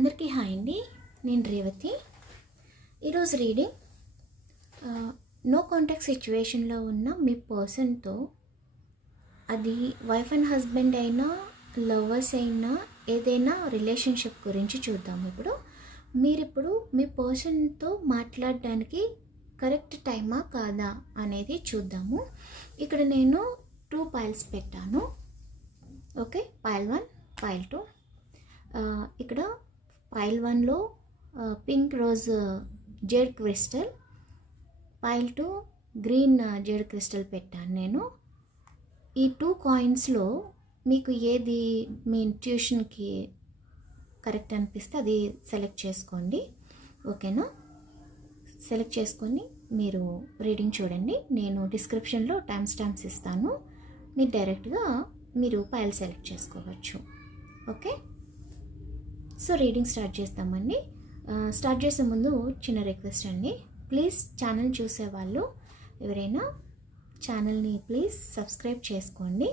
అందరికీ హాయ్ అండి. నేను రేవతి. ఈరోజు రీడింగ్ నో కాంటాక్ట్ సిచ్యువేషన్లో ఉన్న మీ పర్సన్తో అది వైఫ్ అండ్ హస్బెండ్ అయినా లవర్స్ అయినా ఏదైనా రిలేషన్షిప్ గురించి చూద్దాం ఇప్పుడు. మీరు ఇప్పుడు మీ పర్సన్తో మాట్లాడడానికి కరెక్ట్ టైమా కాదా అనేది చూద్దాము. ఇక్కడ నేను టూ పైల్స్ పెట్టాను. Okay file one file two. ఇక్కడ పైల్ వన్లో pink rose jade crystal file two green jade crystal పెట్టాను నేను. ఈ టూ కాయిన్స్లో మీకు ఏది మీ ఇంట్యూషన్కి కరెక్ట్ అనిపిస్తే అది సెలెక్ట్ చేసుకోండి. ఓకేనా సెలెక్ట్ చేసుకొని మీరు రీడింగ్ చూడండి. నేను డిస్క్రిప్షన్లో టైమ్ స్టాంప్స్ ఇస్తాను. మీరు డైరెక్ట్గా మీరు ఫైల్ సెలెక్ట్ చేసుకోవచ్చు. ఓకే సో రీడింగ్ స్టార్ట్ చేస్తామండి. స్టార్ట్ చేసే ముందు చిన్న రిక్వెస్ట్ అండి. ప్లీజ్ ఛానల్ చూసేవాళ్ళు ఎవరైనా ఛానల్ని ప్లీజ్ సబ్స్క్రైబ్ చేసుకోండి.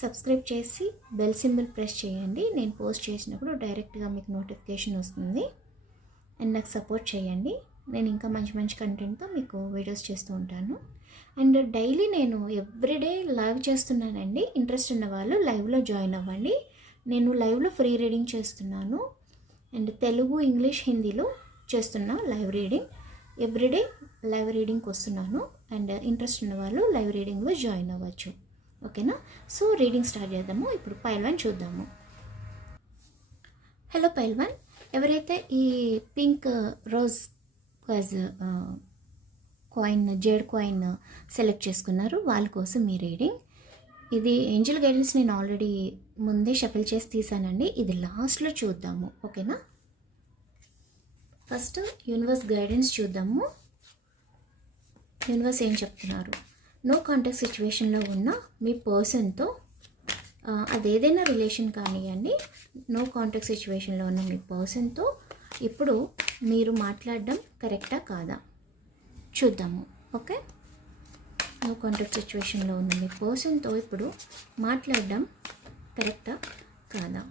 సబ్స్క్రైబ్ చేసి బెల్ సింబల్ ప్రెస్ చేయండి. నేను పోస్ట్ చేసినప్పుడు డైరెక్ట్గా మీకు నోటిఫికేషన్ వస్తుంది. అండ్ నాకు సపోర్ట్ చేయండి. నేను ఇంకా మంచి మంచి కంటెంట్తో మీకు వీడియోస్ చేస్తూ ఉంటాను. అండ్ డైలీ నేను ఎవ్రీడే లైవ్ చేస్తున్నానండి. ఇంట్రెస్ట్ ఉన్న వాళ్ళు లైవ్లో జాయిన్ అవ్వండి. నేను లైవ్లో ఫ్రీ రీడింగ్ చేస్తున్నాను. అండ్ తెలుగు ఇంగ్లీష్ హిందీలో చేస్తున్న లైవ్ రీడింగ్. ఎవ్రీడే లైవ్ రీడింగ్కి వస్తున్నాను. అండ్ ఇంట్రెస్ట్ ఉన్న వాళ్ళు లైవ్ రీడింగ్లో జాయిన్ అవ్వచ్చు. ఓకేనా? సో రీడింగ్ స్టార్ట్ చేద్దాము. ఇప్పుడు పైల్వన్ చూద్దాము. Hello file one. ఎవరైతే ఈ pink rose quartz coin jade coin select చేసుకున్నారో వాళ్ళ కోసం మీ రీడింగ్. ఇది ఏంజల్ గైడెన్స్ నేను ఆల్రెడీ ముందే షఫిల్ చేసి తీసానండి. ఇది లాస్ట్లో చూద్దాము. ఓకేనా? ఫస్ట్ యూనివర్స్ గైడెన్స్ చూద్దాము. యూనివర్స్ ఏం చెప్తున్నారు? నో కాంటాక్ట్ సిచ్యువేషన్లో ఉన్న మీ పర్సన్తో అది ఏదైనా రిలేషన్ కానివ్వండి నో కాంటాక్ట్ సిచ్యువేషన్లో ఉన్న మీ పర్సన్తో ఇప్పుడు మీరు మాట్లాడడం కరెక్టా కాదా? చూద్దాము. ఓకే? నో కాంటాక్ట్ సిచ్యువేషన్లో ఉన్న మీ పర్సన్తో ఇప్పుడు మాట్లాడడం కరెక్టా కాదా?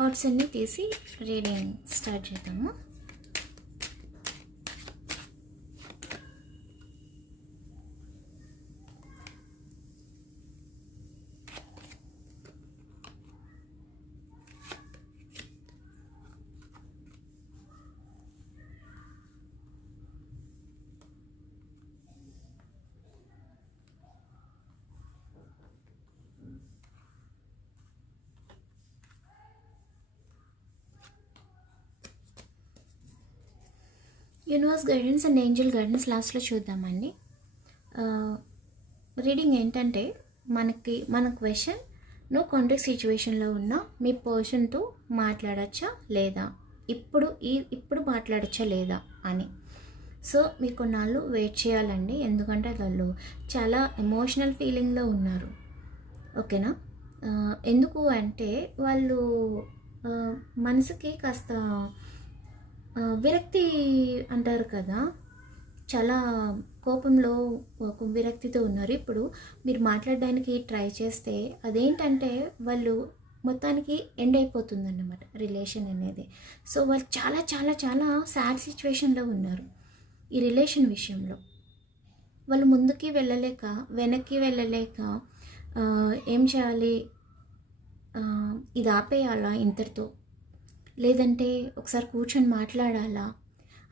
ఆర్ట్స్ అన్నీ తీసి రీడింగ్ స్టార్ట్ చేద్దాము. Universe guidance and angel guidance లాస్ట్లో చూద్దామండి. రీడింగ్ ఏంటంటే మనకి మన క్వశ్చన్ నో కాంటాక్ట్ సిచ్యువేషన్లో ఉన్న మీ పర్సన్తో మాట్లాడచ్చా లేదా? ఇప్పుడు ఈ ఇప్పుడు మాట్లాడచ్చా లేదా అని. సో మీరు కొన్నాళ్ళు వెయిట్ చేయాలండి. ఎందుకంటే వాళ్ళు చాలా ఎమోషనల్ ఫీలింగ్లో ఉన్నారు. ఓకేనా? ఎందుకు అంటే వాళ్ళు మనసుకి కాస్త విరక్తి అంటారు కదా చాలా కోపంలో ఒక విరక్తితో ఉన్నారు. ఇప్పుడు మీరు మాట్లాడడానికి ట్రై చేస్తే అదేంటంటే వాళ్ళు మొత్తానికి ఎండ్ అయిపోతుందన్నమాట రిలేషన్ అనేది. సో వాళ్ళు చాలా చాలా చాలా సాడ్ సిచ్యువేషన్లో ఉన్నారు ఈ రిలేషన్ విషయంలో. వాళ్ళు ముందుకి వెళ్ళలేక వెనక్కి వెళ్ళలేక ఏం చేయాలి? ఇది ఆపేయాలా ఇంతటితో? లేదంటే ఒకసారి కూర్చొని మాట్లాడాలా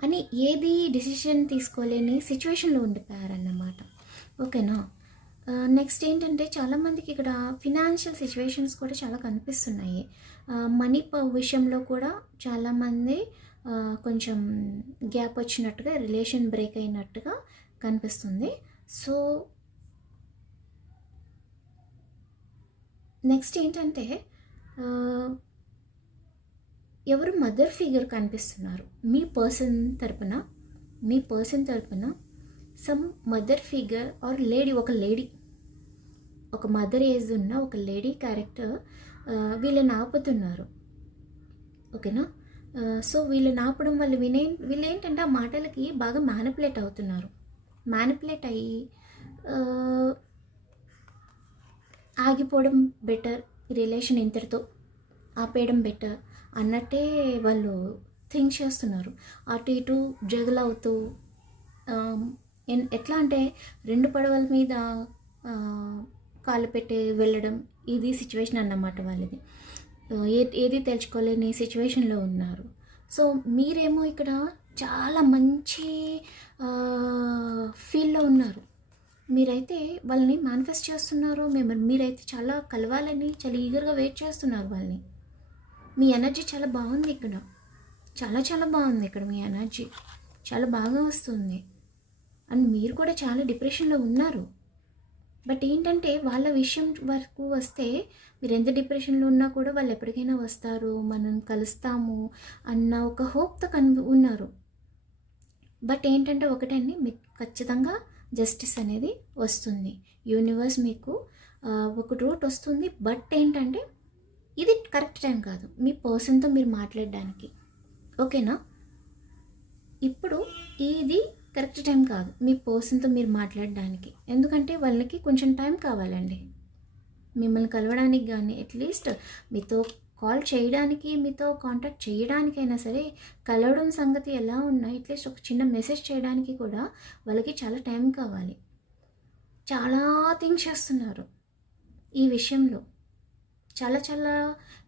అని ఏది డిసిషన్ తీసుకోలేని సిచ్యువేషన్లో ఉండిపోయారన్నమాట. ఓకేనా? నెక్స్ట్ ఏంటంటే చాలామందికి ఇక్కడ ఫినాన్షియల్ సిచ్యువేషన్స్ కూడా చాలా కనిపిస్తున్నాయి. మనీ విషయంలో కూడా చాలామంది కొంచెం గ్యాప్ వచ్చినట్టుగా రిలేషన్ బ్రేక్ అయినట్టుగా కనిపిస్తుంది. సో నెక్స్ట్ ఏంటంటే ఎవరు మదర్ ఫిగర్ కనిపిస్తున్నారు? మీ పర్సన్ తరపున మీ పర్సన్ తరపున some mother figure or lady ఒక లేడీ. ఒక మదర్ ఏజ్ ఉన్న ఒక లేడీ క్యారెక్టర్ వీళ్ళని ఆపుతున్నారు ఓకేనా? సో వీళ్ళని ఆపడం వల్ల వినే వీళ్ళు ఏంటంటే ఆ మాటలకి బాగా మ్యానిపులేట్ అవుతున్నారు. మ్యానిపులేట్ అయ్యి ఆగిపోవడం బెటర్ రిలేషన్ ఇంతటితో ఆపేయడం బెటర్ అన్నట్టే వాళ్ళు థింక్ చేస్తున్నారు. అటు ఇటు జగల్ అవుతూ ఎన్- ఎట్లా అంటే రెండు పడవల మీద కాలు పెట్టి వెళ్ళడం ఇది సిచ్యువేషన్ అన్నమాట వాళ్ళది. ఏ ఏది తెలుసుకోలేని సిచ్యువేషన్లో ఉన్నారు. సో మీరేమో ఇక్కడ చాలా మంచి ఫీల్లో ఉన్నారు. మీరైతే వాళ్ళని మేనిఫెస్ట్ చేస్తున్నారు మేము మీరైతే చాలా కలవాలని చాలా ఈగర్గా వెయిట్ చేస్తున్నారు వాళ్ళని. మీ ఎనర్జీ చాలా బాగుంది ఇక్కడ. చాలా చాలా బాగుంది ఇక్కడ మీ ఎనర్జీ. చాలా బాగా వస్తుంది. అండ్ మీరు కూడా చాలా డిప్రెషన్లో ఉన్నారు. బట్ ఏంటంటే వాళ్ళ విషయం వరకు వస్తే మీరు ఎంత డిప్రెషన్లో ఉన్నా కూడా వాళ్ళు ఎప్పటికైనా వస్తారు. మనం కలుస్తాము అన్న ఒక హోప్తో కన్ ఉన్నారు. బట్ ఏంటంటే ఒకటండి మీకు ఖచ్చితంగా జస్టిస్ అనేది వస్తుంది. యూనివర్స్ మీకు ఒక రూట్ వస్తుంది. బట్ ఏంటంటే కరెక్ట్ టైం కాదు. మీ పర్సన్తో మీరు మాట్లాడడానికి. ఓకేనా? ఇప్పుడు ఇది కరెక్ట్ టైం కాదు. మీ పర్సన్తో మీరు మాట్లాడడానికి. ఎందుకంటే వాళ్ళకి కొంచెం టైం కావాలండి. మిమ్మల్ని కలవడానికి కానీ అట్లీస్ట్ మీతో కాల్ చేయడానికి మీతో కాంటాక్ట్ చేయడానికైనా సరే కలవడం సంగతి ఎలా ఉన్నా అట్లీస్ట్ ఒక చిన్న మెసేజ్ చేయడానికి కూడా వాళ్ళకి చాలా టైం కావాలి. చాలా థింక్ చేస్తున్నారు ఈ విషయంలో. చాలా చాలా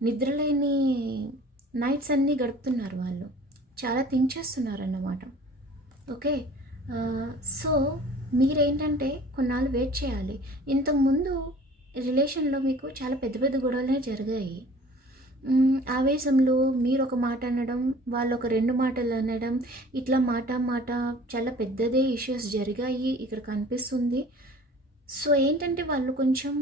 నిద్రలేని నైట్స్ అన్నీ గడుపుతున్నారు వాళ్ళు. చాలా థింక్ చేస్తున్నారు అన్నమాట ఓకే సో మీరేంటంటే కొన్నాళ్ళు వెయిట్ చేయాలి. ఇంతకుముందు రిలేషన్లో మీకు చాలా పెద్ద పెద్ద గొడవలే జరిగాయి. ఆవేశంలో మీరు ఒక మాట అనడం వాళ్ళు ఒక రెండు మాటలు అనడం ఇట్లా మాట మాట చాలా పెద్దదే ఇష్యూస్ జరిగాయి ఇక్కడ కనిపిస్తుంది. సో ఏంటంటే వాళ్ళు కొంచెం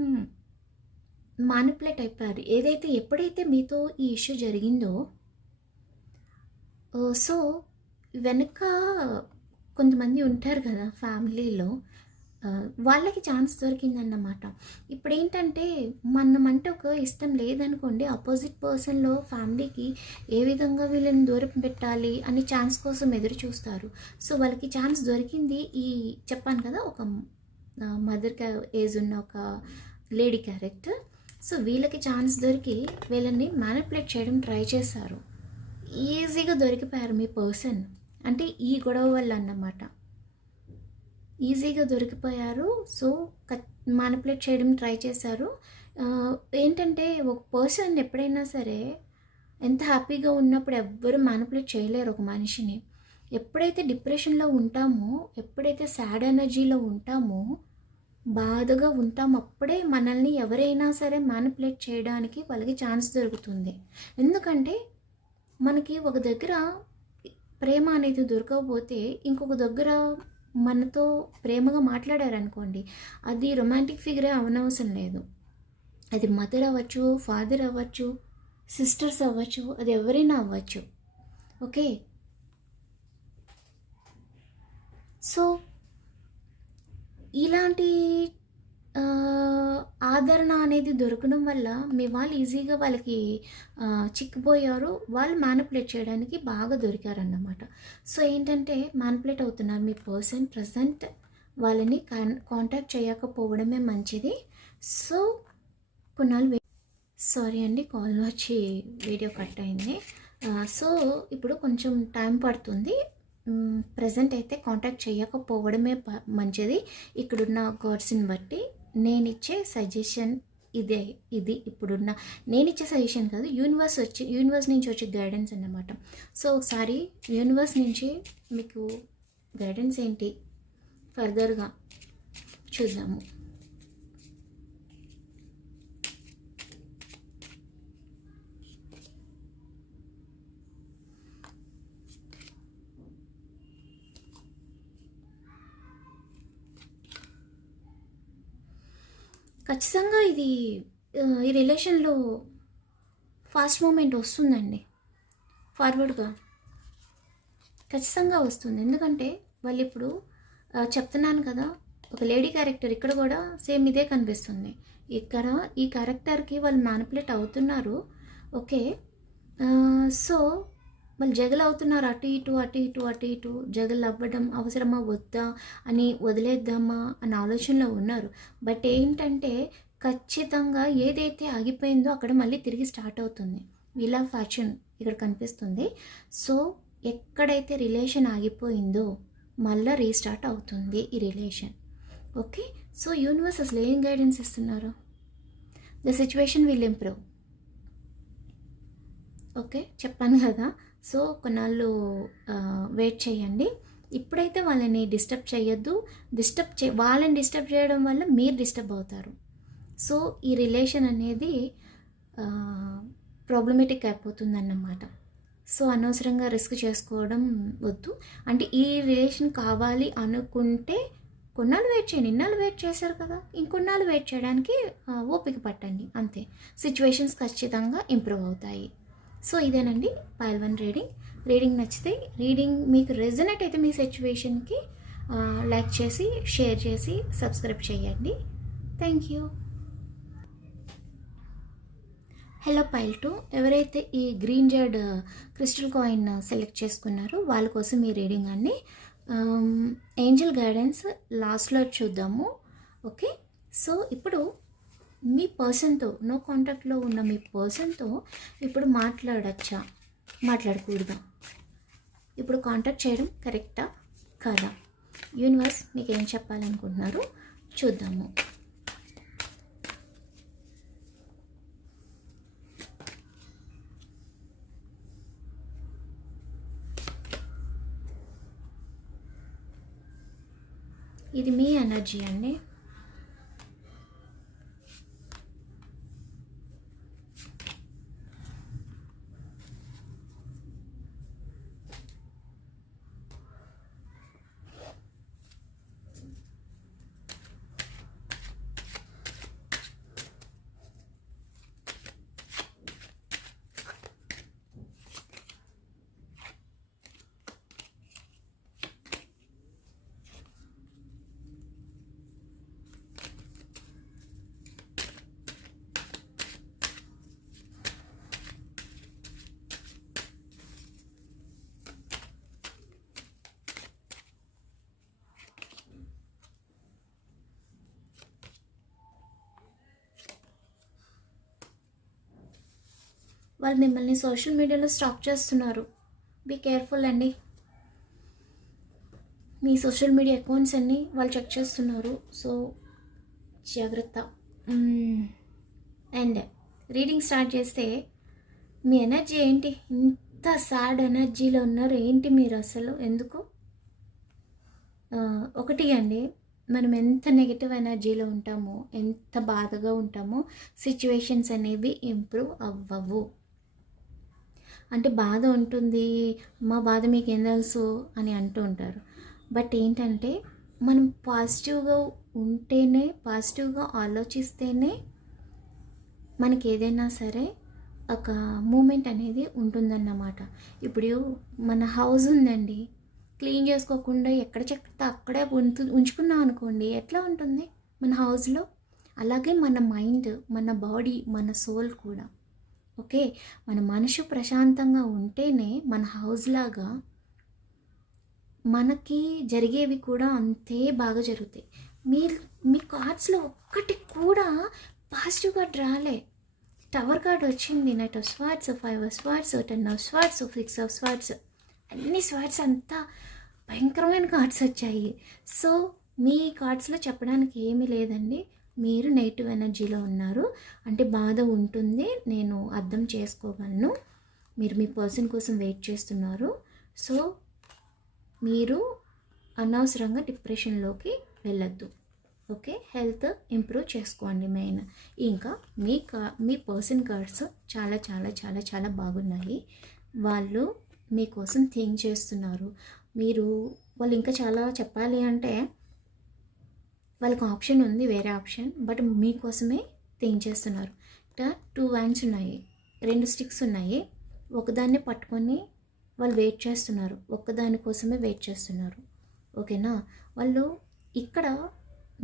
మానిపులేట్ అయిపోయారు. ఏదైతే ఎప్పుడైతే మీతో ఈ ఇష్యూ జరిగిందో uh, సో వెనక కొంతమంది ఉంటారు కదా ఫ్యామిలీలో uh, వాళ్ళకి ఛాన్స్ దొరికిందన్నమాట. ఇప్పుడు ఏంటంటే మనం అంటే ఒక ఇష్టం లేదనుకోండి ఆపోజిట్ పర్సన్లో ఫ్యామిలీకి ఏ విధంగా వీళ్ళని దూరం పెట్టాలి అని ఛాన్స్ కోసం ఎదురు చూస్తారు. సో వాళ్ళకి ఛాన్స్ దొరికింది ఈ చెప్పాను కదా ఒక uh, మదర్ ఏజ్ ఉన్న ఒక లేడీ క్యారెక్టర్ సో వీళ్ళకి ఛాన్స్ దొరికి వీళ్ళని మ్యానిపులేట్ చేయడం ట్రై చేశారు. ఈజీగా దొరికిపోయారు మీ పర్సన్ అంటే ఈ గొడవ వల్ల అన్నమాట. ఈజీగా దొరికిపోయారు సో మ్యానిపులేట్ చేయడం ట్రై చేశారు. ఏంటంటే ఒక పర్సన్ ఎప్పుడైనా సరే ఎంత హ్యాపీగా ఉన్నప్పుడు ఎవ్వరు మ్యానిపులేట్ చేయలేరు ఒక మనిషిని. ఎప్పుడైతే డిప్రెషన్లో ఉంటామో ఎప్పుడైతే సాడ్ ఎనర్జీలో ఉంటామో బాధగా ఉంటాం. అప్పుడే మనల్ని ఎవరైనా సరే మ్యానిపులేట్ చేయడానికి వాళ్ళకి ఛాన్స్ దొరుకుతుంది. ఎందుకంటే మనకి ఒక దగ్గర ప్రేమ అనేది దొరకకపోతే ఇంకొక దగ్గర మనతో ప్రేమగా మాట్లాడారనుకోండి అది రొమాంటిక్ ఫిగరే అవనవసరం లేదు. అది మదర్ అవ్వచ్చు ఫాదర్ అవ్వచ్చు సిస్టర్స్ అవ్వచ్చు అది ఎవరైనా అవ్వచ్చు. ఓకే సో ఇలాంటి ఆదరణ అనేది దొరకడం వల్ల మీ వాళ్ళు ఈజీగా వాళ్ళకి చిక్కిపోయారు. వాళ్ళు మ్యానిపులేట్ చేయడానికి బాగా దొరికారన్నమాట. సో ఏంటంటే మ్యానిపులేట్ అవుతున్నారు మీ పర్సన్ ప్రజెంట్ వాళ్ళని కాంటాక్ట్ చేయకపోవడమే మంచిది. సో కొన్నాళ్ళు సారీ అండి కాల్ వచ్చి వీడియో కట్ అయింది. సో ఇప్పుడు కొంచెం టైం పడుతుంది. ప్రజెంట్ అయితే కాంటాక్ట్ చేయకపోవడమే ప- మంచిది. ఇక్కడున్న గాడ్స్ని బట్టి నేను ఇచ్చే సజెషన్ ఇదే ఇది ఇప్పుడున్న నేను ఇచ్చే సజెషన్ కాదు యూనివర్స్ వచ్చి యూనివర్స్ నుంచి వచ్చే గైడెన్స్ అన్నమాట. సో ఒకసారి యూనివర్స్ నుంచి మీకు గైడెన్స్ ఏంటి? ఫర్దర్గా చూద్దాము. ఖచ్చితంగా ఇది ఈ రిలేషన్లో ఫాస్ట్ మూమెంట్ వస్తుందండి. ఫార్వర్డ్గా. ఖచ్చితంగా వస్తుంది. ఎందుకంటే వాళ్ళు ఇప్పుడు చెప్తున్నాను కదా ఒక లేడీ క్యారెక్టర్ ఇక్కడ కూడా సేమ్ ఇదే కనిపిస్తుంది. ఇక్కడ ఈ క్యారెక్టర్కి వాళ్ళు మ్యానిపులేట్ అవుతున్నారు. ఓకే. సో వాళ్ళు జగలు అవుతున్నారు అటు ఇటు అటు ఇటు అటు ఇటు. జగలు అవ్వడం అవసరమా వద్దా అని వదిలేద్దామా అన్న ఆలోచనలో ఉన్నారు. బట్ ఏంటంటే ఖచ్చితంగా ఏదైతే ఆగిపోయిందో అక్కడ మళ్ళీ తిరిగి స్టార్ట్ అవుతుంది. వీల్ ఆఫ్ ఫ్యాషన్ ఇక్కడ కనిపిస్తుంది. సో ఎక్కడైతే రిలేషన్ ఆగిపోయిందో మళ్ళీ రీస్టార్ట్ అవుతుంది ఈ రిలేషన్. ఓకే? సో యూనివర్స్ అసలు ఏం గైడెన్స్ ఇస్తున్నారు? The situation will improve. Okay? చెప్పాను కదా. సో కొన్నాళ్ళు వెయిట్ చేయండి. ఇప్పుడైతే వాళ్ళని డిస్టర్బ్ చేయొద్దు. డిస్టర్బ్ చే వాళ్ళని డిస్టర్బ్ చేయడం వల్ల మీరు డిస్టర్బ్ అవుతారు. సో ఈ రిలేషన్ అనేది ప్రాబ్లమేటిక్ అయిపోతుందన్నమాట. సో అనవసరంగా రిస్క్ చేసుకోవడం వద్దు. అంటే ఈ రిలేషన్ కావాలి అనుకుంటే కొన్నాళ్ళు వెయిట్ చేయండి. ఇన్నాళ్ళు వెయిట్ చేశారు కదా. ఇంకొన్నాళ్ళు వెయిట్ చేయడానికి ఓపిక పట్టండి. అంతే. సిచ్యువేషన్స్ ఖచ్చితంగా ఇంప్రూవ్ అవుతాయి. సో ఇదేనండి పైల్ వన్ రీడింగ్. రీడింగ్ నచ్చితే రీడింగ్ మీకు రెజనేట్ అయితే మీ సిచ్యువేషన్కి లైక్ చేసి షేర్ చేసి సబ్స్క్రైబ్ చేయండి. Thank you. Hello file two. ఎవరైతే ఈ green jade crystal coin select చేసుకున్నారో వాళ్ళ కోసం ఈ రీడింగ్ అన్ని ఏంజల్ గైడెన్స్ లాస్ట్లో చూద్దాము. ఓకే? సో ఇప్పుడు మీ పర్సన్తో నో కాంటాక్ట్లో ఉన్న మీ పర్సన్తో ఇప్పుడు మాట్లాడచ్చా? మాట్లాడకూడదా? ఇప్పుడు కాంటాక్ట్ చేయడం కరెక్టా? కాదా? యూనివర్స్ మీకు ఏం చెప్పాలనుకుంటున్నారు? చూద్దాము. ఇది మీ ఎనర్జీ అండి. వాళ్ళు మిమ్మల్ని సోషల్ మీడియాలో స్టాక్ చేస్తున్నారు. బీ కేర్ఫుల్ అండి. మీ సోషల్ మీడియా అకౌంట్స్ అన్నీ వాళ్ళు చెక్ చేస్తున్నారు. సో జాగ్రత్త. అండ్ రీడింగ్ స్టార్ట్ చేస్తే మీ ఎనర్జీ ఏంటి? ఇంత సాడ్ ఎనర్జీలో ఉన్నారు. ఏంటి మీరు అసలు? ఎందుకు? ఒకటి అండి మనం ఎంత నెగిటివ్ ఎనర్జీలో ఉంటామో ఎంత బాధగా ఉంటామో సిచ్యువేషన్స్ అనేవి ఇంప్రూవ్ అవ్వవు. అంటే బాధ ఉంటుంది మా బాధ మీకు ఏం తెలుసు? అని అంటూ ఉంటారు. బట్ ఏంటంటే మనం పాజిటివ్గా ఉంటేనే పాజిటివ్గా ఆలోచిస్తేనే మనకి ఏదైనా సరే ఒక మూమెంట్ అనేది ఉంటుందన్నమాట. ఇప్పుడు మన హౌస్ ఉందండి. క్లీన్ చేసుకోకుండా ఎక్కడ చెత్త అక్కడే ఉంచు ఉంచుకున్నాం అనుకోండి ఎట్లా ఉంటుంది మన హౌస్లో? అలాగే మన మైండ్ మన బాడీ మన సోల్ కూడా. ఓకే మన మనసు ప్రశాంతంగా ఉంటేనే మన హౌస్ లాగా మనకి జరిగేవి కూడా అంతే బాగా జరుగుతాయి. మీ మీ కార్డ్స్లో ఒక్కటి కూడా పాజిటివ్ కార్డ్ రాలే. టవర్ కార్డ్ వచ్చింది knight of swords five of swords ten of swords six of swords అన్ని స్వాట్స్ అంతా భయంకరమైన కార్డ్స్ వచ్చాయి. సో మీ కార్డ్స్లో చెప్పడానికి ఏమీ లేదండి. మీరు నెగిటివ్ ఎనర్జీలో ఉన్నారు అంటే బాధ ఉంటుంది నేను అర్థం చేసుకోగలను మీరు మీ పర్సన్ కోసం వెయిట్ చేస్తున్నారు సో మీరు అనవసరంగా డిప్రెషన్లోకి వెళ్ళొద్దు. ఓకే? హెల్త్ ఇంప్రూవ్ చేసుకోండి మెయిన్. ఇంకా మీ కా మీ పర్సన్ కార్డ్స్ చాలా చాలా చాలా చాలా బాగున్నాయి. వాళ్ళు మీకోసం థింక్ చేస్తున్నారు. మీరు వాళ్ళు ఇంకా చాలా చెప్పాలి అంటే వాళ్ళకి ఆప్షన్ ఉంది వేరే ఆప్షన్. బట్ మీకోసమే థింక్ చేస్తున్నారు. టూ వ్యాన్స్ ఉన్నాయి రెండు స్టిక్స్ ఉన్నాయి. ఒకదాన్ని పట్టుకొని వాళ్ళు వెయిట్ చేస్తున్నారు. ఒక్కదాని కోసమే వెయిట్ చేస్తున్నారు. ఓకేనా? వాళ్ళు ఇక్కడ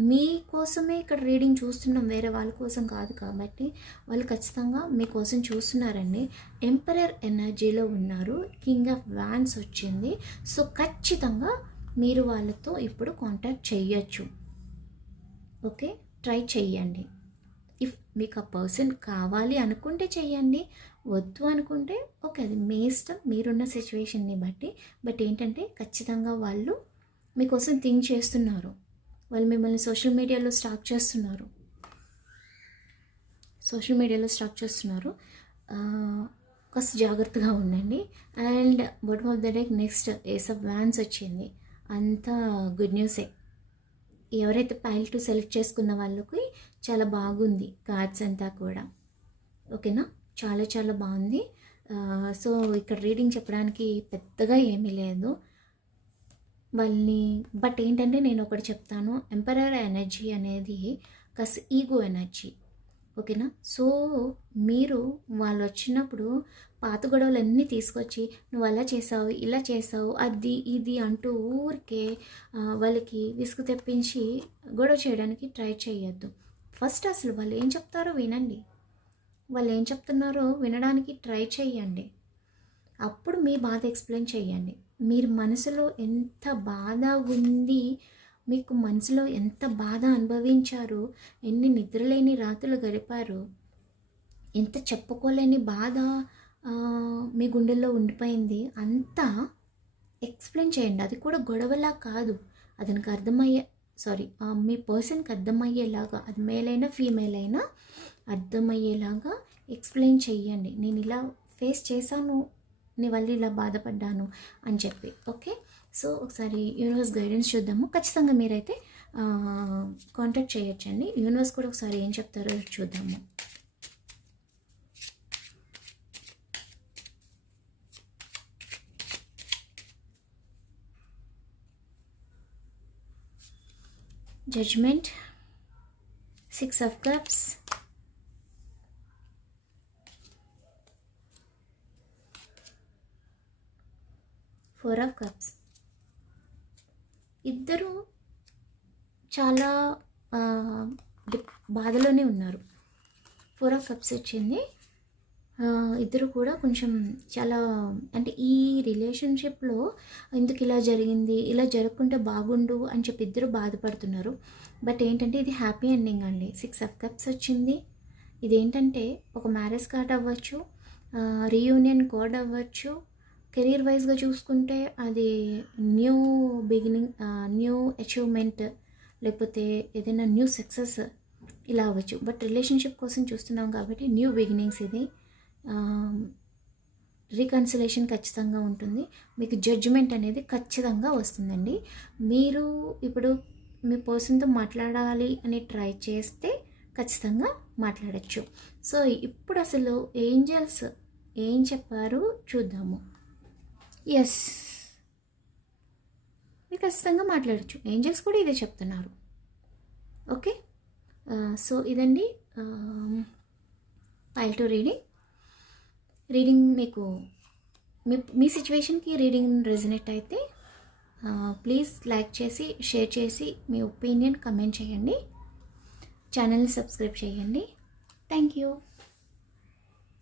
మీకోసమే ఇక్కడ రీడింగ్ చూస్తున్నాం వేరే వాళ్ళ కోసం కాదు కాబట్టి వాళ్ళు ఖచ్చితంగా మీకోసం చూస్తున్నారండి. ఎంపరర్ ఎనర్జీలో ఉన్నారు కింగ్ ఆఫ్ వ్యాన్స్ వచ్చింది. సో ఖచ్చితంగా మీరు వాళ్ళతో ఇప్పుడు కాంటాక్ట్ చేయొచ్చు. ఓకే? ట్రై చెయ్యండి. ఇఫ్ మీకు ఆ పర్సన్ కావాలి అనుకుంటే చెయ్యండి. వద్దు అనుకుంటే ఓకే అది మీ ఇష్టం మీరున్న సిచ్యువేషన్ని బట్టి. బట్ ఏంటంటే ఖచ్చితంగా వాళ్ళు మీకోసం థింక్ చేస్తున్నారు. వాళ్ళు మిమ్మల్ని సోషల్ మీడియాలో స్టాక్ చేస్తున్నారు. సోషల్ మీడియాలో స్టాక్ చేస్తున్నారు. కాస్త జాగ్రత్తగా ఉండండి. And what of the day next ace of wands వచ్చింది. అంతా గుడ్ న్యూసే. ఎవరైతే పైల్ టు సెలెక్ట్ చేసుకున్న వాళ్ళకి చాలా బాగుంది కార్డ్స్ అంతా కూడా. ఓకేనా? చాలా చాలా బాగుంది. సో ఇక్కడ రీడింగ్ చెప్పడానికి పెద్దగా ఏమీ లేదు. వాళ్ళని బట్ ఏంటంటే నేను ఒకటి చెప్తాను. ఎంపరర్ ఎనర్జీ అనేది కస్ ఈగో ఎనర్జీ ఓకేనా? సో మీరు వాళ్ళు వచ్చినప్పుడు పాత గొడవలన్నీ తీసుకొచ్చి నువ్వు అలా చేసావు ఇలా చేసావు అది ఇది అంటూ ఊరికే వాళ్ళకి విసుగు తెప్పించి గొడవ చేయడానికి ట్రై చేయొద్దు. ఫస్ట్ అసలు వాళ్ళు ఏం చెప్తారో వినండి. వాళ్ళు ఏం చెప్తున్నారో వినడానికి ట్రై చేయండి అప్పుడు మీ బాధ ఎక్స్ప్లెయిన్ చేయండి మీరు మనసులో ఎంత బాధ ఉంది మీకు మనసులో ఎంత బాధ అనుభవించారు? ఎన్ని నిద్రలేని రాత్రులు గడిపారు? ఎంత చెప్పుకోలేని బాధ మీ గుండెల్లో ఉండిపోయింది? అంతా ఎక్స్ప్లెయిన్ చేయండి. అది కూడా గొడవలా కాదు. అతనికి అర్థమయ్యే సారీ మీ పర్సన్కి అర్థమయ్యేలాగా అది మేల్ అయినా ఫీమేల్ అయినా అర్థమయ్యేలాగా ఎక్స్ప్లెయిన్ చేయండి. నేను ఇలా ఫేస్ చేశాను నీ వల్ల ఇలా బాధపడ్డాను అని చెప్పి. ఓకే? సో ఒకసారి యూనివర్స్ గైడెన్స్ చూద్దాము. ఖచ్చితంగా మీరైతే కాంటాక్ట్ చేయొచ్చండి. యూనివర్స్ కూడా ఒకసారి ఏం చెప్తారో చూద్దాము. Judgement six of cups four of cups ఇద్దరు చాలా బాధలోనే ఉన్నారు. ఫోర్ ఆఫ్ కప్స్ వచ్చింది. ఇద్దరు కూడా కొంచెం చాలా అంటే ఈ రిలేషన్షిప్లో ఎందుకు ఇలా జరిగింది ఇలా జరగకుంటే బాగుండు అని చెప్పి ఇద్దరు బాధపడుతున్నారు. బట్ ఏంటంటే ఇది హ్యాపీ ఎండింగ్ అండి. సిక్స్ ఆఫ్ కప్స్ వచ్చింది. ఇదేంటంటే ఒక మ్యారేజ్ కార్డ్ అవ్వచ్చు రీయూనియన్ కార్డ్ అవ్వచ్చు కెరీర్ వైజ్గా చూసుకుంటే అది న్యూ బిగినింగ్ న్యూ అచీవ్మెంట్ లేకపోతే ఏదైనా న్యూ సక్సెస్ ఇలా అవ్వచ్చు. బట్ రిలేషన్షిప్ కోసం చూస్తున్నాం కాబట్టి న్యూ బిగినింగ్స్ ఇది. రీకన్సిలేషన్ ఖచ్చితంగా ఉంటుంది. మీకు జడ్జిమెంట్ అనేది ఖచ్చితంగా వస్తుందండి. మీరు ఇప్పుడు మీ పర్సన్తో మాట్లాడాలి అని ట్రై చేస్తే ఖచ్చితంగా మాట్లాడచ్చు. సో ఇప్పుడు అసలు ఏంజల్స్ ఏం చెప్పారు చూద్దాము. ఎస్ మీరు ఖచ్చితంగా మాట్లాడచ్చు. ఏంజల్స్ కూడా ఇదే చెప్తున్నారు. ఓకే సో uh, ఇదండి ఫైల్ టు రీడింగ్ రీడింగ్ మీకు మీ మీ సిచ్యువేషన్కి రీడింగ్ రెజినేట్ అయితే uh, ప్లీజ్ లైక్ చేసి షేర్ చేసి మీ ఒపీనియన్ కమెంట్ చేయండి. ఛానల్ని సబ్స్క్రైబ్ చేయండి. Thank you